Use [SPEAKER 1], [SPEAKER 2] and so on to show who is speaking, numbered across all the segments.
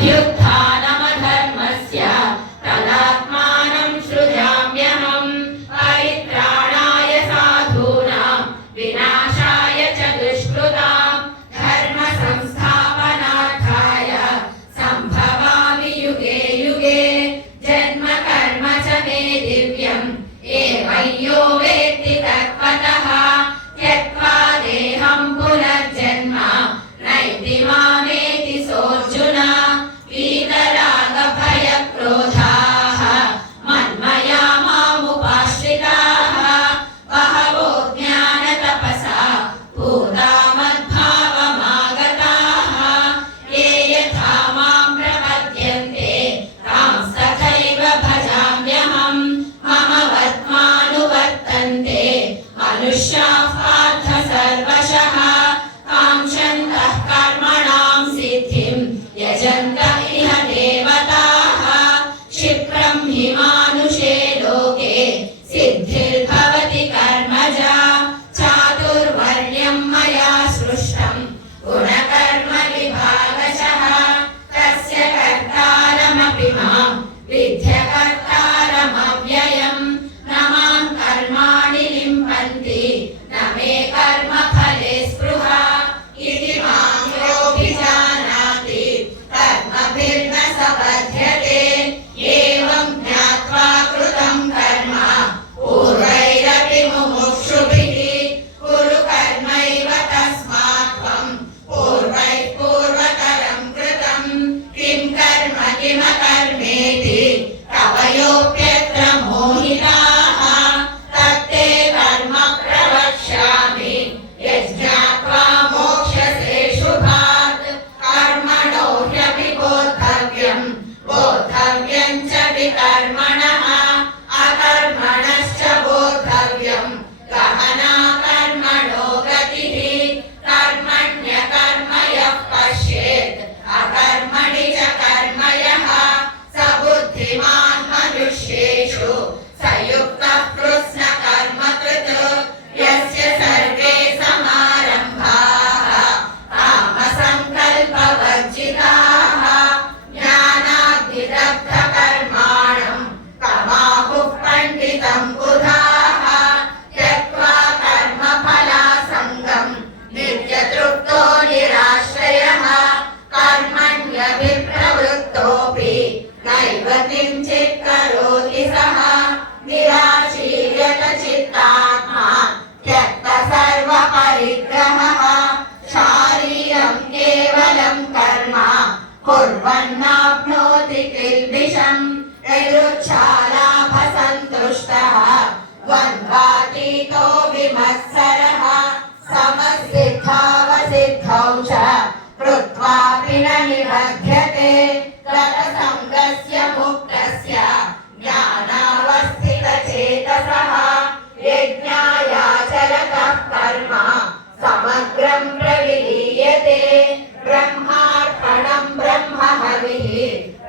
[SPEAKER 1] 기억하 Anna.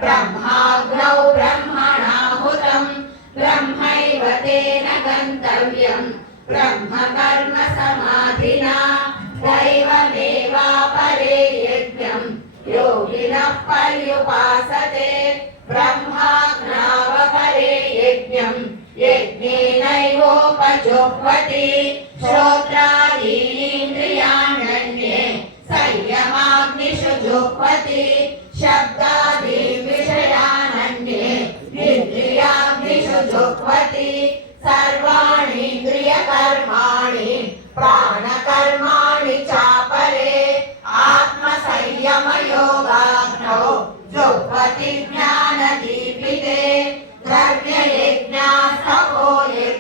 [SPEAKER 1] ब्रह्माग्नौ ब्रह्मणाहुतम् ब्रह्मैव तेन गन्तव्यम् ब्रह्मकर्म समाधिना दैवमेवापरे यज्ञम् योगिनः पर्युपासते, ब्रह्माग्नावपरे यज्ञम् यज्ञेनैवोपजुह्वति श्रोत्रादीनीन्द्रियाण्ये संयमाग्निषु जुह्वति, शब्दा कर्माणि प्राणकर्माणि चापरे आत्मसंयमयोगाग्नौ जुह्वति ज्ञानदीपिते द्रव्ययज्ञासको यज्ञ